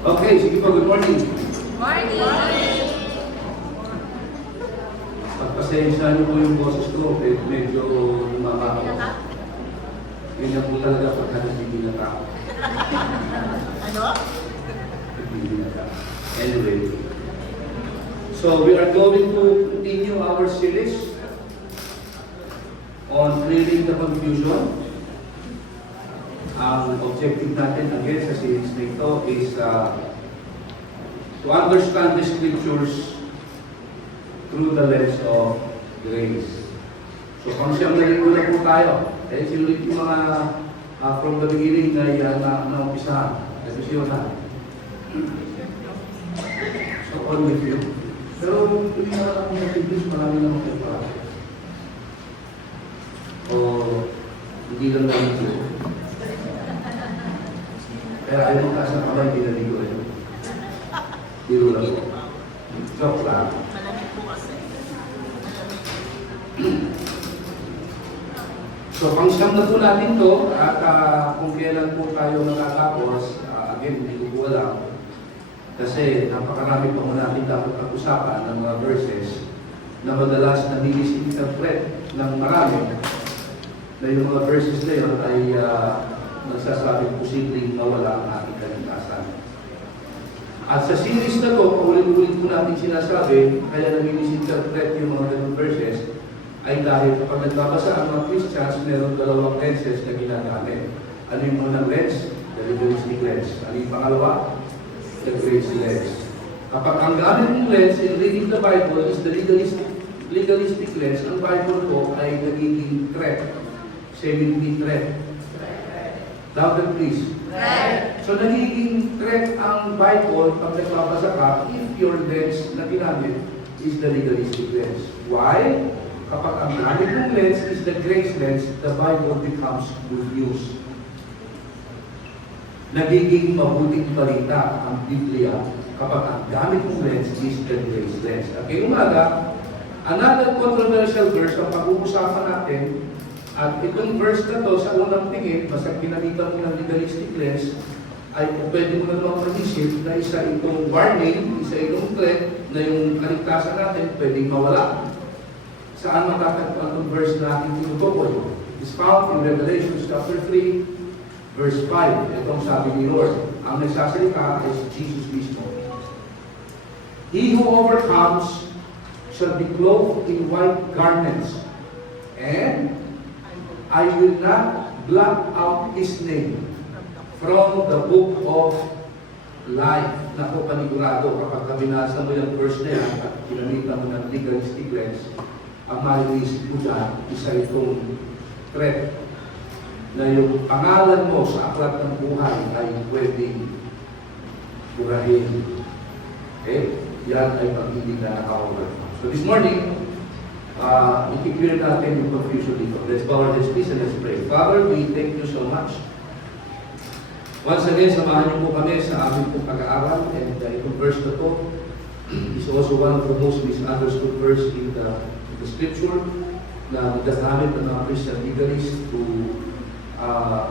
Okay, sige po, good morning. Morning! Pagpasensya niyo po yung boses ko, medyo lumaba ako. Ganyan po talaga pagka nagbibinat ako. Ano? Nagbibinat ako. Anyway, so we are going to continue our series on clearing the confusion. Ang objective natin again sa series na ito is to understand the scriptures through the lens of grace. So kung siyang nalito na po tayo, sinulit yung mga from the beginning na umpisahan. Kasi siya na. So all with you. Pero yung mga akong nag-English, marami naman kayo para. O hindi lang naman ito. Kaya ayaw mo taas na kamay, hindi naligo rin. Biro lang po. Joke lang. Malamig po kasi. So, pang-siyam na po natin to at kung kailan po tayo nakatapos, again, hindi ko po alam. Kasi napakarami pa mo natin dapat pag-usapan ng mga verses na madalas na misinterpret ng marami na yung mga verses na yun ay nagsasabing posibleng mawala ang ating kaligtasan. At sa series na to, paulit-ulit po natin sinasabi, kaya nag-misinterpret yung mga ganung verses, ay dahil kapag nagbabasa ang mga Christians, meron dalawang lenses na ginagamit. Ano yung unang lens? The legalistic lens. Ano yung pangalawa? The grace lens. Kapag ang gamit ng lens in reading the Bible is the legalistic lens, ang Bible ko ay nagiging threat. Semi threat. Louder please. So nagiging threat ang Bible pag nagbabasa ka if your lens na ginamit is the legalistic lens. Why? Kapag ang gamit ng lens is the grace lens, the Bible becomes good news. Nagiging mabuting balita ang Biblia kapag ang gamit ng lens is the grace lens. Okay, umaga, another controversial verse ang pag-uusapan natin. At itong verse na to, sa unang tingin, basta ginamitan mo ng legalistic lens, ay kung pwede mo na naman mag-isip na isa itong warning, isa itong threat na yung kaligtasan natin pwedeng mawala. Saan matatagpuan itong verse na ating tinutukoy? It's found in Revelation chapter 3, verse 5. Itong sabi ni Lord, ang nagsasalita ay si Jesus mismo. He who overcomes shall be clothed in white garments, and I will not blot out his name from the book of life. Naku, panigurado, kapag kabinasa mo yung verse na yan at kinamita mo ng legalistic lens, ang malinisip mo dyan, isa itong threat na yung pangalan mo sa aklat ng buhay ay pwedeng burahin. Okay? Yan ay pag hindi na naka-overcome. So this morning, i-clear natin yung confusion dito. Let's bow our heads please and let's pray. Father, we thank you so much. Once again, samahan niyo po kami sa aming pong pag-aaral, and itong verse na to is also one of the most misunderstood verse in the scripture na nagagamit ng mga Christian legalists to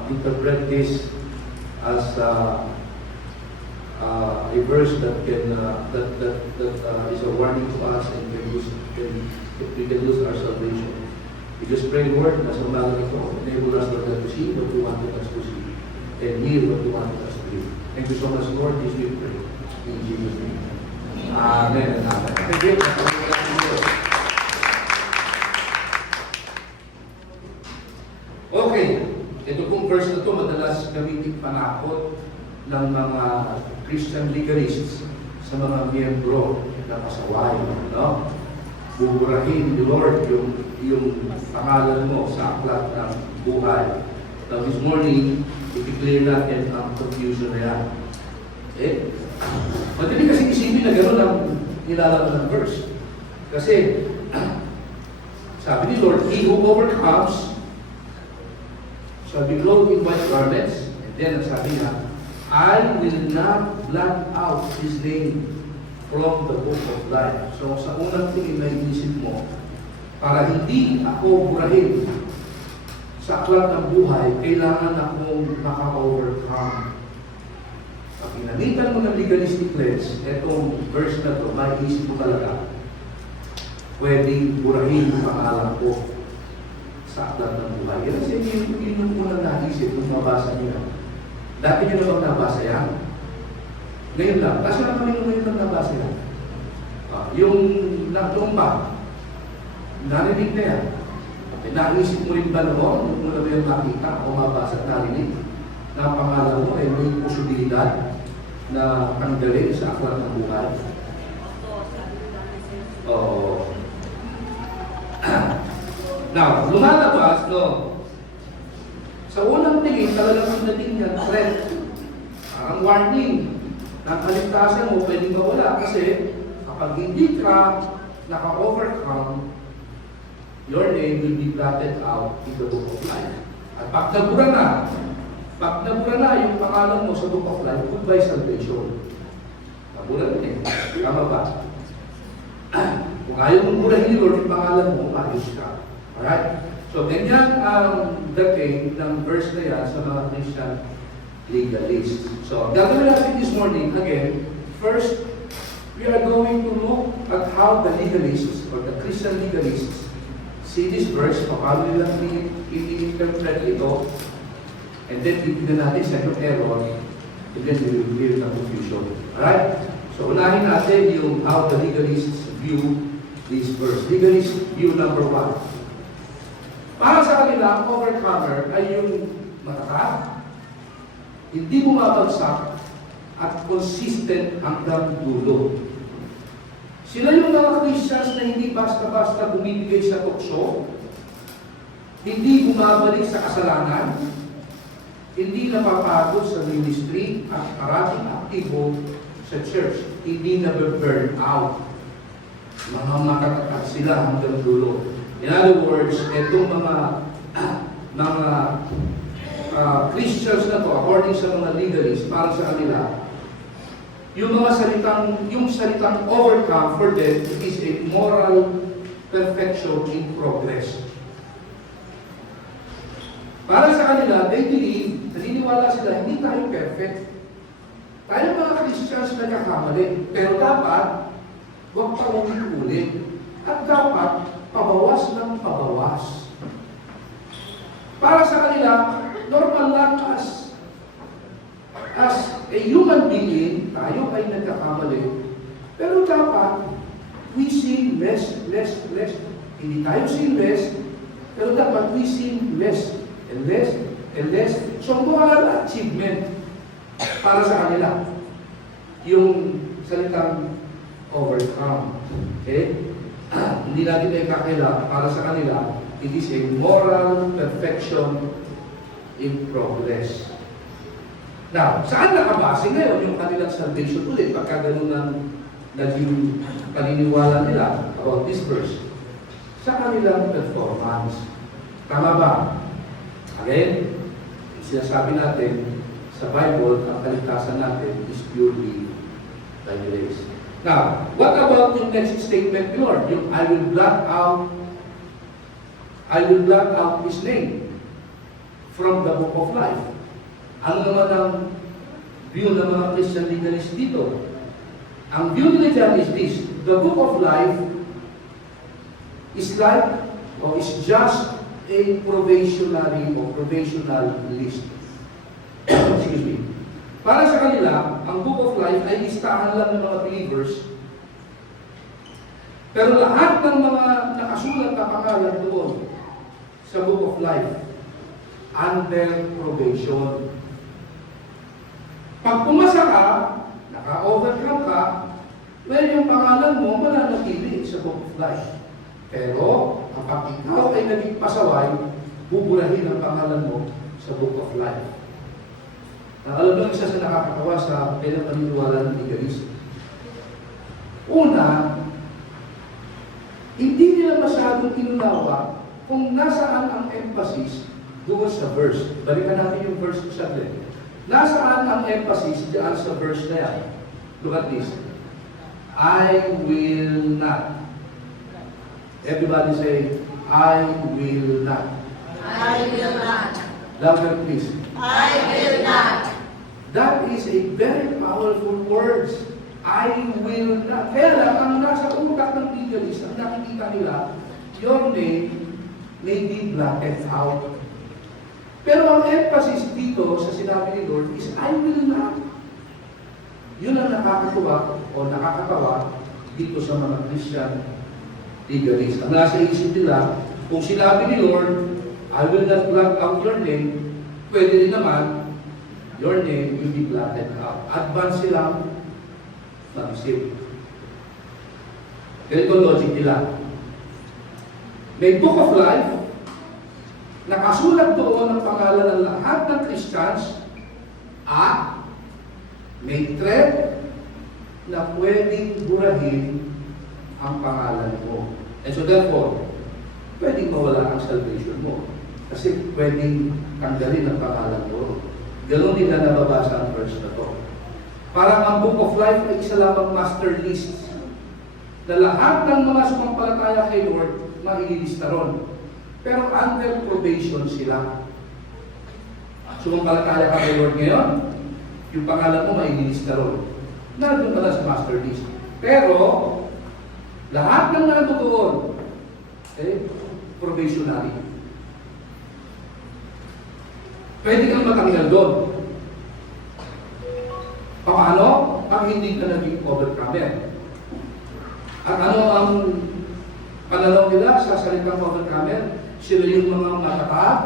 interpret this as a verse that can is a warning to us and we can lose our salvation. We just pray, Lord, na sa umaga ito, enable us, Lord, to see what you wanted us to see and hear what you wanted us to hear. Thank you so much, Lord. This we pray. In Jesus' name. Amen and amen. Thank you. Okay. Ito pong verse na ito, madalas gamitin panakot ng mga Christian legalists sa mga miyembro na pasaway. No? Buburahin ni Lord yung pangalan mo sa aklat ng buhay. Now this morning, i-clear natin ang confusion na yan. Okay? Madali kasi isipin na gano'n ang nilalaman ng verse. Kasi, sabi ni Lord, he who overcomes shall be clothed in white garments. And then, ang sabi niya, I will not blot out his name from the book of life. So sa unang tingin na inisip mo, para hindi ako burahin sa aklat ng buhay, kailangan akong maka-overcome. ginamitan mo ng legalistic lens, etong verse na to, maiisip mo talaga, pwedeng burahin ang pangalan ko sa aklat ng buhay. Yan kasi yun yung unang naisip kung mabasa niyo. Dati nyo na bang nabasa yan? Ngayon lang. Kasi lang kami ngayon lang nabasa yan. Yung nagdoon pa, narinig na yan. Naisip mo rin ba noon, kung mo na ba yung makita o mabasa at narinig, na ang pangalan mo ay may posibilidad na tanggalin sa aklat ng buhay? Oo. Now, lumalabas, no? Sa unang tingin, talagang natin yan, threat. Ang warning, na kaligtasan mo pwedeng mawala kasi kapag hindi ka naka-overcome, your name will be blotted out in the book of life. At pag nabura na yung pangalan mo sa book of life, goodbye salvation. Nabura na eh. Tama ba? Kung ayaw mong burahin ni Lord yung pangalan mo, ayos ka. Alright? So, ganyan ang dating ng verse na yan sa mga Christian legalists. So, gagawin natin this morning, again, first, we are going to look at how the legalists, or the Christian legalists, see this verse, paano nila i-interpret ito, and then bibigyan natin sa yung error, and then we will clear the confusion. Alright? So, unahin natin yung how the legalists view this verse. Legalist view number 1. Para sa kanila, ang overcomer ay yung matatag, hindi bumabagsak, at consistent hanggang dulo. Sila yung mga Christians na hindi basta-basta bumibigay sa tukso, hindi bumabalik sa kasalanan, hindi napapagod sa ministry, at parating aktibo sa church, hindi na-burn out. Mga makatatag sila hanggang dulo. In other words, itong mga Christians na to, according sa mga legalists, para sa kanila, yung salitang overcome for them is a moral perfection in progress. Para sa kanila, they believe, naniniwala sila, hindi tayo perfect. Tayo mga Christians nagkakamali, pero dapat, huwag pa ulit. At dapat, pabawas ng pabawas. Para sa kanila, normal lang as a human being, tayo ay nagkakamali. Pero dapat, we sin less. Hindi tayo sin less, pero dapat we sin less and less. So, moral achievement para sa kanila. Yung salitang overcome. Okay? Hindi natin ay kakila para sa kanila, it is a moral perfection in progress. Now, saan nakabase ngayon yung kanilang salvation ulit pagka ganun ang naging paniniwala nila about this verse? Sa kanilang performance. Tama ba? Again, sinasabi natin sa Bible, ang kaligtasan natin is purely by grace. Now, what about yung next statement ni Lord? Yung I will blot out His name from the book of life. Ano naman ang view ng mga Christian legalists dito? Ang view nila dyan is this: the book of life is like, or is just a provisional list. Excuse me. Para sa kanila, ang book of life ay listahan lang ng mga believers. Pero lahat ng mga nakasulat na pangalan doon sa book of life, under probation. Pag pumasa ka, naka-overcome ka, well, yung pangalan mo mananatili sa book of life. Pero, kapag ikaw ay naging pasaway, buburahin ang pangalan mo sa book of life. Alam mo, isa sa nakakatawa sa pinapaniwala ng legalist. Una, hindi nila masyadong inunawa kung nasaan ang emphasis doon sa verse. Balikan natin yung verse sa saglit. Nasaan ang emphasis diyan sa verse na yan? Look at this. I will not. Everybody say, I will not. I will not. Louder please. I will not. That is a very powerful words. I will not. Kaya lang, ang nasa utak ng legalist, ang nakikita nila, your name may be blotted out. Pero ang emphasis dito sa sinabi ni Lord is, I will not. Yun ang nakakatuwa o nakakatawa dito sa mga Christian legalists. Ang nasa isip nila, kung sinabi ni Lord, I will not blot out your name, pwede rin naman, your name will be blotted out. Advance silang mag-isip. Ganito logic nila. May Book of Life, nakasulat doon ang pangalan ng lahat ng Christians at may thread na pwedeng burahin ang pangalan mo. And so therefore, pwedeng mawala ang salvation mo. Kasi pwedeng tanggalin ang pangalan mo. Ganon din na nababasa ang verse na to. Parang ang Book of Life ay isa lamang master list na lahat ng mga sumampalataya kay Lord maililista ron. Pero under probation sila. Sumampalataya ka kay Lord ngayon, yung pangalan mo maililista ron. Nandun pala sa master list. Pero, lahat ng nandoon, probationary. Pwede kang matanggal doon. Paano? Pag hindi ka naging overcomer. At ano ang pananaw nila sa salitang overcomer? Sila yung mga nakataat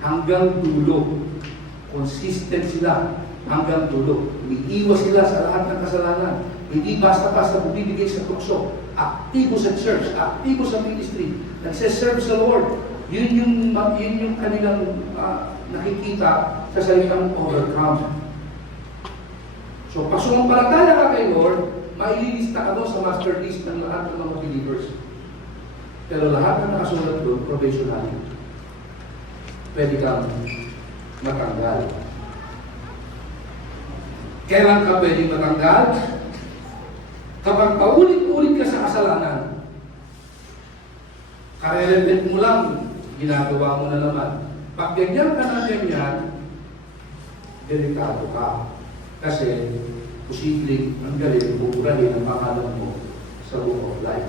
hanggang dulo. Consistent sila hanggang dulo. Umiiwas sila sa lahat ng kasalanan. Hindi basta-basta bumibigay sa tukso. Aktibo sa church, aktibo sa ministry, nagse-serve sa Lord. Yun yung kanilang nakikita sa salitang overcome. So, pag sumampalataya ka kay Lord, maililista ka doon sa master list ng lahat ng mga believers. Pero lahat na nakasulat doon, probationary. Pwede kang matanggal. Kailan ka pwedeng matanggal? Kapag paulit-ulit ka sa kasalanan, karerepet mo lang, ginagawa mo na naman. Pag ganyan ka na ganyan, delikado ka. Kasi, posibleng ang galing, buburahin ang pangalan mo sa Book of Life.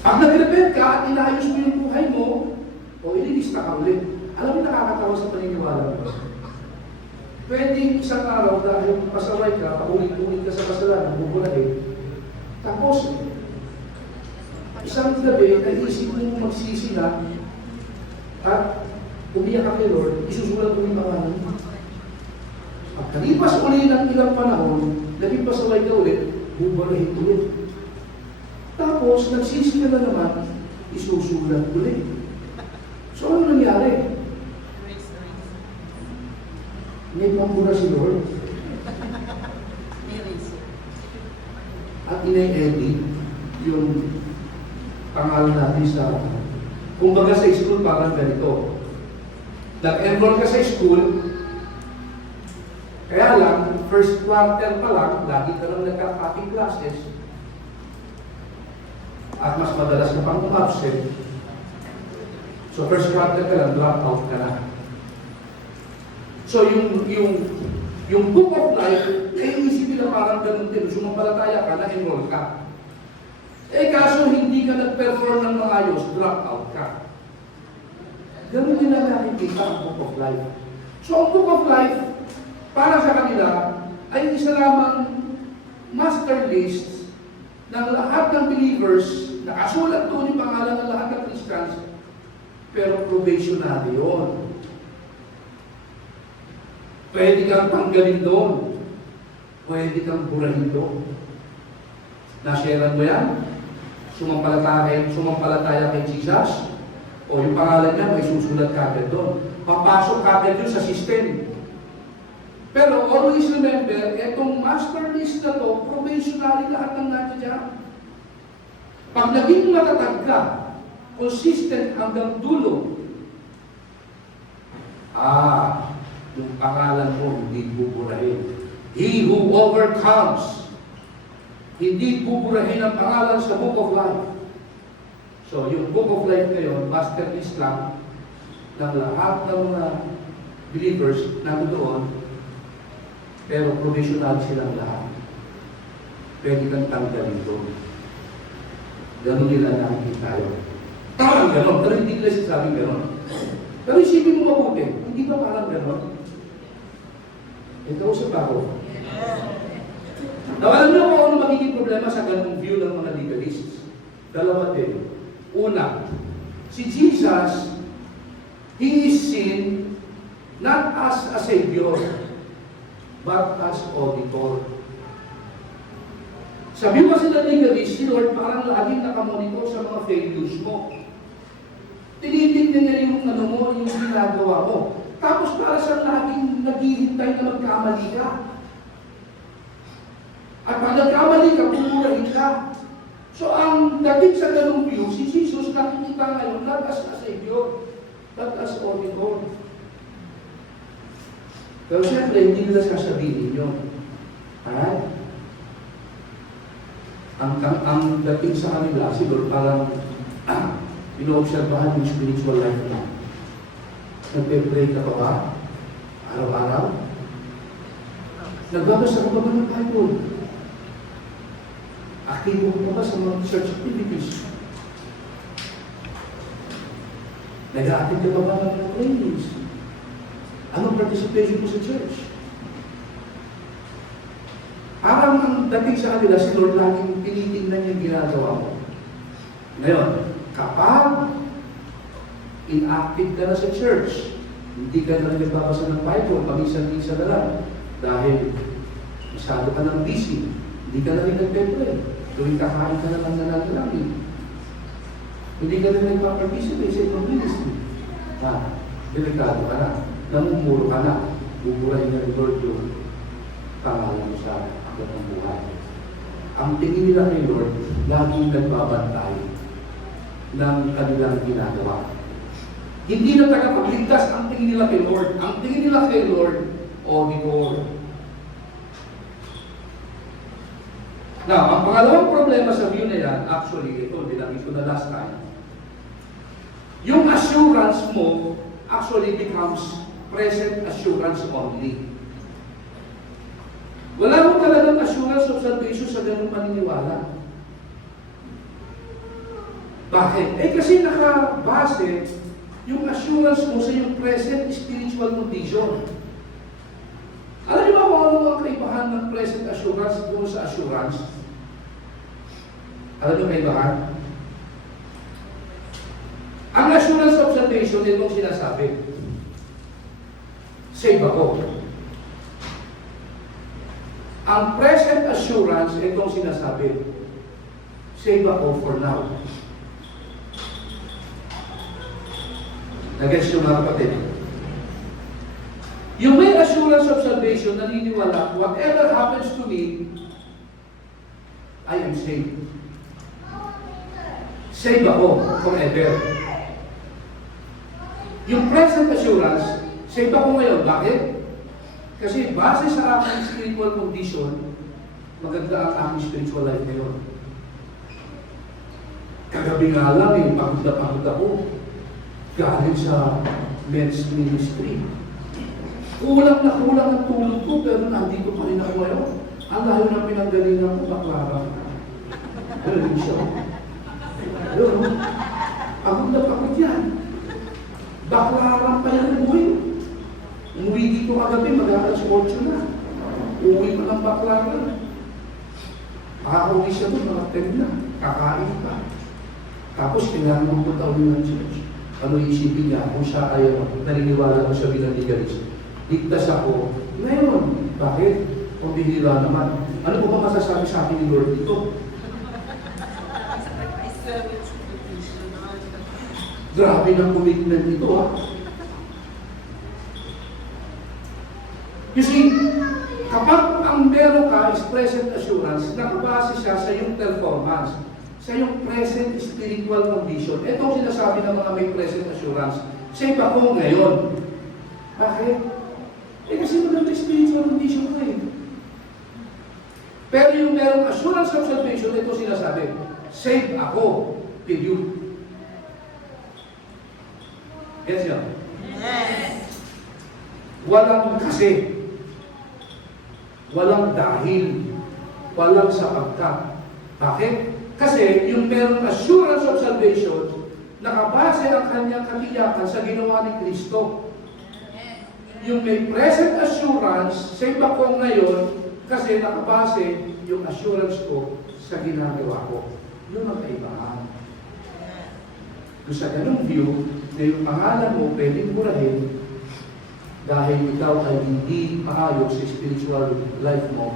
Pag nag-repent ka at inayos mo yung buhay mo, o ililista ka ulit. Alam mo, nakakatawa sa paniniwala mo. Pwede isang araw dahil pasaway ka, paulit-ulit ka sa kasalanan, buburahin. Tapos, isang gabi, naisip mo magsisi na at umiyak ka kay Lord, isusulat mo yung pangalan mo. At kalipas ulit ng ilang panahon, naging pasaway ka ulit, buburahin ulit. Tapos, nagsisi ka na naman, isusulat ulit. So, ano nangyari? May pambura si Lord. At ina-edit yung pangalan natin sa, kumbaga sa school, parang ganito. Nag-enroll ka sa school, kaya lang, first quarter pa lang, lagi ka lang nagka-cutting classes, at mas madalas ka pang umabsent. So first quarter ka lang, drop out ka na. So yung Book of Life, isipin na parang ganun din. Sumampalataya ka, na-enroll ka. Kaso hindi ka nag-perform ng maayos, drop out ka. Ganun din na nakikita ang Book of Life. So ang Book of Life, para sa kanila, ay isa lamang master list ng lahat ng believers, nakasulat doon yung pangalan ng lahat ng Christians, pero probationary yun. Pwede kang tanggalin doon. Pwede kang burahin doon. Nasharean mo yan? Sumampalataya kay Jesus? O yung pangalan niya, may susulat kagad doon. Papasok kagad yun sa system. Pero always remember, itong master list na to, probationary lahat ng natin dyan. Pag naging matatag ka, consistent hanggang dulo, yung pangalan mo hindi buburahin. He who overcomes, hindi buburahin ang pangalan sa Book of Life. So, yung Book of Life ngayon, master list lang ng lahat ng mga believers na doon, pero provisional silang lahat. Pwede kang tanggalin doon. Ganun nila nakikita tayo. Parang ganon, pero hindi nila sasabing ganon. Pero isipin mo mabuti, hindi ba parang ganon? Ito usap ako. Now, alam niyo kung ano magiging problema sa ganung view ng mga legalists? Dalawa din. Una, si Jesus, He is seen not as a Savior, but as auditor. Sabi mo kasi ng legalist, si Lord parang laging nakamonitor sa mga failures mo. Tinitignan niya yung ano mo, yung ginagawa mo. Tapos para sa laging naghihintay na magkamali ka. At pag nagkamali ka, pumurahin ka. So ang dating sa ganung view, si Jesus nakikita ngayon not as a Savior, but as auditor. Pero siyempre, hindi nila sasabihin yun. Alright? Ang dating sa kanila, si Lord parang inoobserbahan yung spiritual life mo. Nagpe-pray ka pa ba? Araw-araw? Nagbabasa ka pa ba ng Bible? Aktibo ka ba sa mga church activities? Nag-a-attend ka pa ba ng mga trainings? Anong participation mo sa church? Parang ang dating sa kanila, si Lord laging tinitingnan yung ginagawa mo. Ngayon, kapag inactive ka na sa church, hindi ka na nagbabasa ng Bible, paminsan-minsan na lang, dahil masyado ka ng busy, hindi ka na rin nagpe-pray, tuwing kakain ka na lang nananalangin. Hindi ka na nagpa-participate sa ibang ministry. Delikado ka na, namumuro ka na, buburahin na rin Lord yung pangalan mo sa aklat ng buhay. Ang tingin nila kay Lord, laging nagbabantay ng kanilang ginagawa. Hindi na tagapagligtas ang tingin nila kay Lord. Ang tingin nila kay Lord, auditor. Now, ang pangalawang problema sa view na yan, actually, ito, binanggit ko na last time. Yung assurance mo actually becomes present assurance only. Wala mo talagang assurance of salvation sa ganung paniniwala. Bakit? Kasi nakabase yung assurance mo sa yung present spiritual condition. Alam niyo ba kung ano ang kaibahan ng present assurance doon sa assurance? Alam niyo kaibahan? Ang assurance of salvation, itong sinasabi. Save ako. Ang present assurance, itong sinasabi. Save ako for now. Nag-gets yung mga kapatid. Yung may assurance of salvation, naniniwala, whatever happens to me, I am saved. Save ako forever. Yung present assurance, save ako ngayon. Bakit? Kasi base sa aking spiritual condition, maganda ang aking spiritual life ngayon. Kagabi nga lang pagod na pagod ako. Galing sa men's ministry. Kulang na kulang ang tulog ko, pero nandito pa rin ako ngayon. Ang layo na pinanggalingan ko, baklaran. Galing siya. Ayun, pagod na pagod yan. Baklaran pa yan umuwi. Umuwi dito kagabi, mag-aalas 8 na. Uwi pa ng baklaran. Makakauwi siya doon, mga 10 na. Kakain pa. Tapos, kailangan mo punta ulit ng church. Ano isipin niya kung siya ay naniniwala ko siya bilang legalist? Ligtas ako. Ngayon, bakit? Kung binila naman. Ano po ba masasabi sa akin ni Lord dito? Grabe ng commitment nito, ha? You see, kapag ang meron ka is present assurance, nakabase siya sa iyong performance, sa iyong present spiritual condition. Ito ang sinasabi ng mga may present assurance. Save ako ngayon. Bakit? Kasi maganda spiritual condition ko eh. Pero yung merong assurance of salvation, ito sinasabi, save ako, period. Yes, yun? Yes. Walang kasi. Walang dahil. Walang sapagkat. Bakit? Kasi yung merong assurance of salvation, nakabase ang kanyang katiyakan sa ginawa ni Kristo. Yung may present assurance sa iba ko ngayon, kasi nakabase yung assurance ko sa ginagawa ko. Yun ang kaibahan. Kung sa ganung view, na yung pangalan mo pwedeng burahin dahil ikaw ay hindi maayos sa spiritual life mo,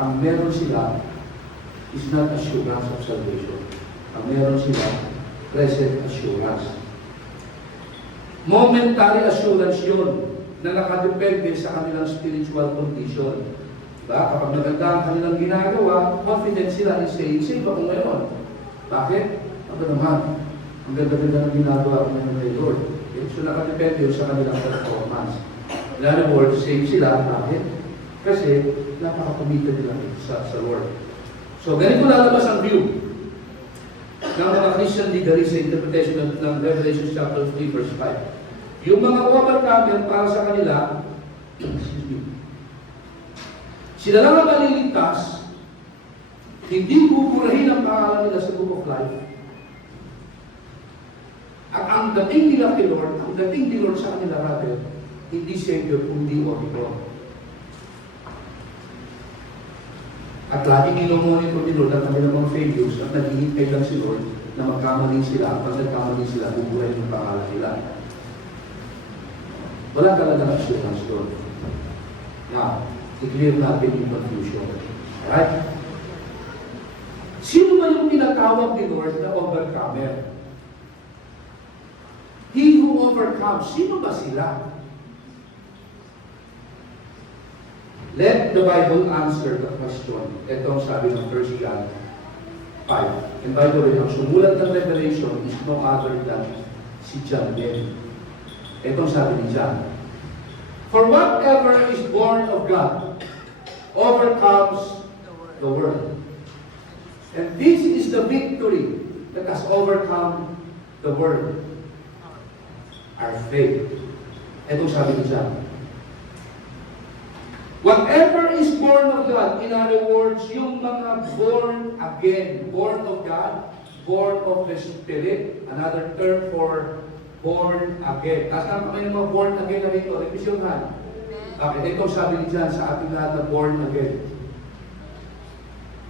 ang meron sila is not assurance of salvation. Ang meron sila, present assurance. Momentary assurance yun na nakadepende sa kanilang spiritual condition. Diba? Kapag maganda ang kanilang ginagawa, confident sila in saying, save ako ngayon. Bakit? Ako naman, ang ganda-ganda ng ginagawa ko ngayon kay Lord. Okay? So nakadepende yun sa kanilang performance. In other words, save sila. Bakit? Kasi napaka-committed nila sa Lord. So ganito lalabas ang view ng mga Christian leaders sa interpretation ng Revelation chapter 3 verse 5. Yung mga overcomer para sa kanila, sila lang ang maliligtas, hindi buburahin ang pangalan nila sa Book of Life. At ang dating nila kay Lord, ang dating ni Lord sa kanila rather, hindi Savior, kundi Omicron. At laging inomonitor ni Lord ang kanilang mga failures at naghihintay lang si Lord na magkamali sila. Pag nagkamali sila, bubuhay yung pangalan nila. Wala talaga assurance doon. Now, i-clear natin yung confusion. Alright? Sino ba yung tinatawag ni Lord na overcomer? He who overcomes. Sino ba sila? Let the Bible answer the question. Ito ang sabi ng 1 John 5. And by the way, ang sumulat ng Revelation is no other than si John din. Ito ang sabi ni John. For whatever is born of God overcomes the world. And this is the victory that has overcome the world. Our faith. Ito ang sabi ni John. Whatever is born of God, in other words, yung mga born again, born of God, born of the Spirit, another term for born again. Tapos kami ng mga born again na rito, revisionhan. Okay, ito sabi ni John sa ating lahat na born again.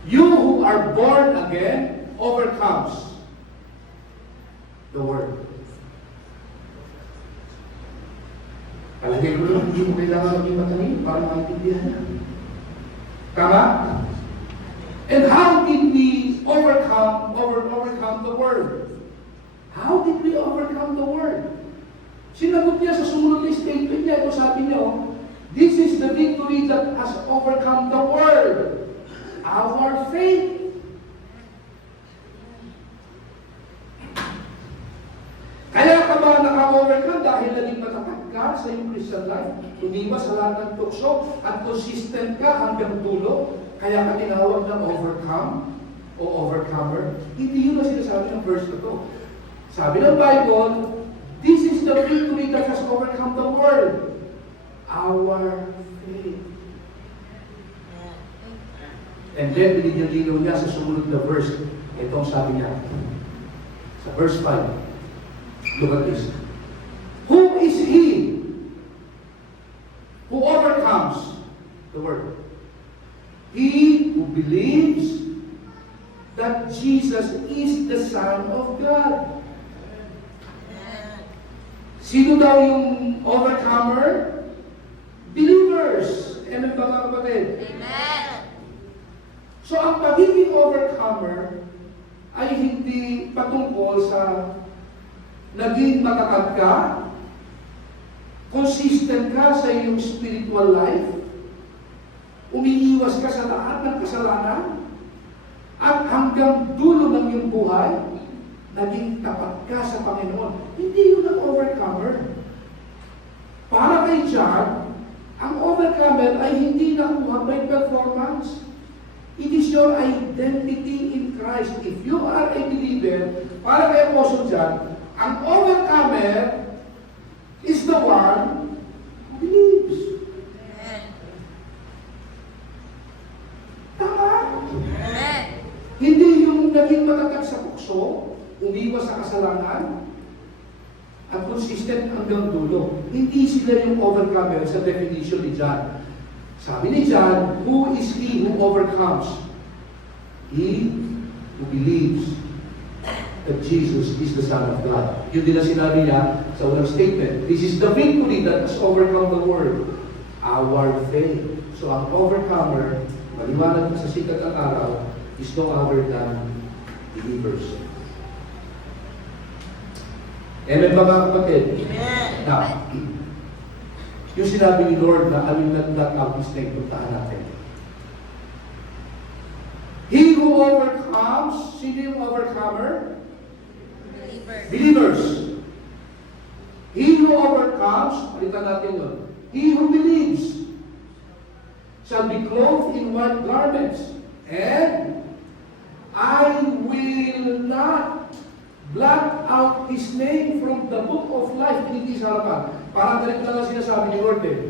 You who are born again overcomes the world. Palagay ko lang, hindi mo kailangan maging matalino para maintindihan niya. Tama? And how did we overcome the world? How did we overcome the world? Sinagot niya sa sumunod na statement niya, ito sabi niya, this is the victory that has overcome the world. Our faith. Kaya ka ba naka-overcome dahil naging matapat ka sa iyong Christian life? Umiwas sa lahat ng tukso at consistent ka hanggang dulo? Kaya ka tinawag na overcome o overcomer? Hindi yun ang sinasabi ng verse na to. Sabi ng Bible, this is the victory that has overcome the world. Our faith. And then, binigyan-linaw niya sa sumunod na verse. Ito ang sabi niya. Sa verse 5. Look at this. Who is he who overcomes the world? He who believes that Jesus is the Son of God. Sino daw yung overcomer? Believers. Amen ba mga kapatid? Amen. So ang pagiging overcomer ay hindi patungkol sa naging matatag ka, consistent ka sa iyong spiritual life, umiiwas ka sa lahat ng kasalanan, at hanggang dulo ng iyong buhay, naging tapat ka sa Panginoon. Hindi yun ang overcomer. Para kay John, ang overcomer ay hindi nakuha by performance. It is your identity in Christ. If you are a believer, para kay Apostle John, ang overcomer is the one naging matatag sa pukso, umiwas sa kasalanan, at consistent hanggang dulo. Hindi sila yung overcomer sa definition ni John. Sabi ni John, who is he who overcomes? He who believes that Jesus is the Son of God. Yun din ang sinabi niya sa unang statement. This is the victory that has overcome the world. Our faith. So ang overcomer, maliwanag sa sikat ng araw, is no other than believers. Amen ba mga kapatid? Amen. Now, yung sinabi ni Lord na I will not blot out His name, puntahan natin. He who overcomes, sino yung overcomer? Believers. He who overcomes, palitan natin yun. He who believes shall be clothed in white garments, and I will not blot out his name from the book of life. Hindi sa harapan. Parang ganito na lang sinasabi ni Lord eh.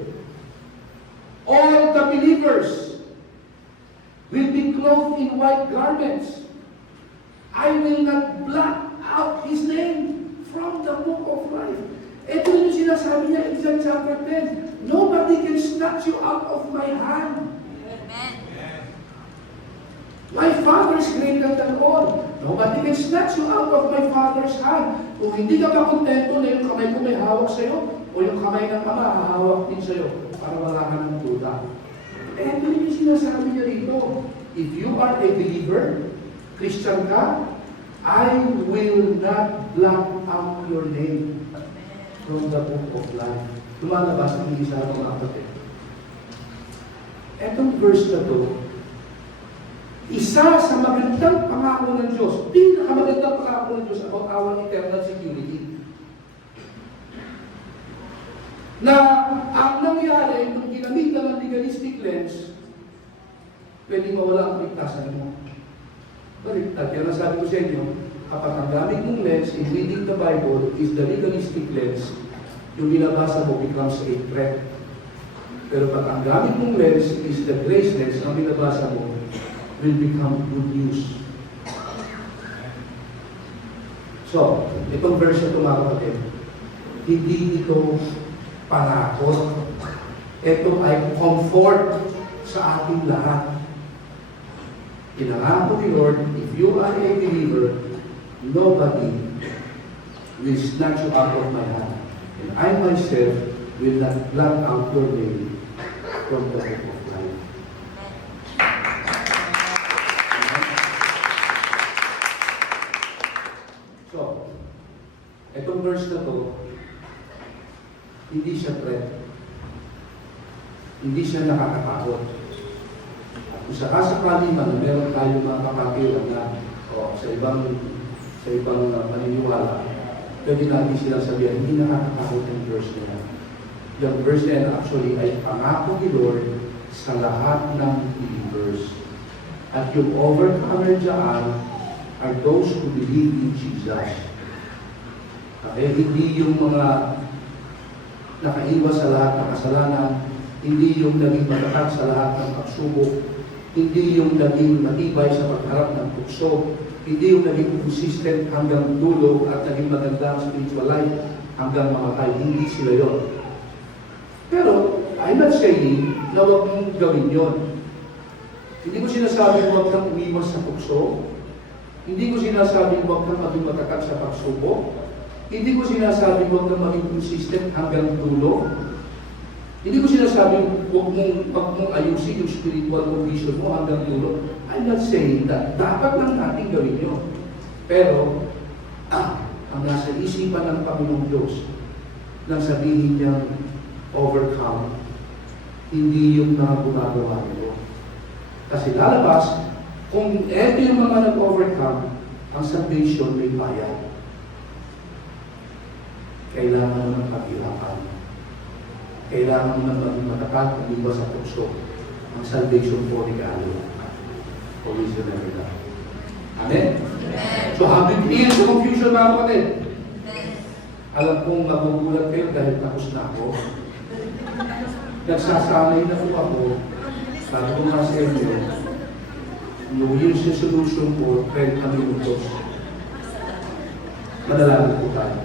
All the believers will be clothed in white garments. I will not blot out his name from the book of life. Ito yung sinasabi niya in John chapter 10. Nobody can snatch you out of my hand. Amen. My Father is greater than all. Nobody can snatch you out of my Father's hand. Kung hindi ka ba kontento na yung kamay ko may hawak sa'yo, o yung kamay ng Ama hahawak din sa'yo, para wala ka ng duda. Ito yung sinasabi niya rito. If you are a believer, Christian ka, I will not blot out your name from the book of life. Lumalabas ang isa ng mga kapatid. Etong verse na to, isa sa magandang pangako ng Diyos, pinakamagandang pangako ng Diyos about our eternal security. Na ang nangyari, kung ginamitan ng legalistic lens, pwede mawala ang kaligtasan mo. Baliktad. Kaya nasabi ko sa inyo, kapag ang gamit mong lens in reading the Bible is the legalistic lens, yung binabasa mo becomes a threat. Pero pag ang gamit mong lens is the grace lens, ang binabasa mo will become good news. So, itong verse na ito mga kapatid, hindi ito panakot. Ito ay comfort sa ating lahat. Pinangako ni Lord, if you are a believer, nobody will snatch you out of my hand. And I myself will not blot out your name from the book of life. So, itong verse na to, hindi siya threat. Hindi siya nakakatakot. At kung sakasakali man, meron tayong mga kapatiran na sa ibang paniniwala, pwede natin silang sabihan, hindi nakakatakot yung verse na yan. Yung verse na yan actually ay pangako ni Lord sa lahat ng believers. At yung overcomer dyan are those who believe in Jesus. Okay? Hindi yung mga nakaiwas sa lahat ng kasalanan, hindi yung naging matatag sa lahat ng pagsubok, hindi yung naging matibay sa pagharap ng tukso, hindi yung naging consistent hanggang dulo at naging maganda ang spiritual life hanggang mamatay. Hindi sila yon. Pero, I'm not saying na huwag mong gawin yon. Hindi ko sinasabing huwag kang umiwas sa tukso. Hindi ko sinasabing huwag kang maging matatag sa pagsubok. Hindi ko sinasabing huwag kang maging consistent hanggang dulo. Hindi ko sinasabing huwag mong ayusin yung spiritual condition mo hanggang dulo. I'm not saying that. Dapat lang natin gawin yun. Pero, ang nasa isipan ng Panginoong Diyos, nang sabihin niyang overcome, hindi yung mga gumagawa nito. Kasi lalabas, kung eto yung mga nag-overcome, ang salvation may bayad. Kailangan mo ng paghirapan. Kailangan mo ng maging matapat, mag-iwas sa tukso. Ang salvation po regalo. Provision na rin. Amen? So, habang clear sa confusion mga kapatid. Alam kong magugulat kayo dahil tapos na ako. Nagsasanay na po ako. Sabi ko nga sa inyo, Yung resolution ko, 30 minutos. Manalangin po tayo.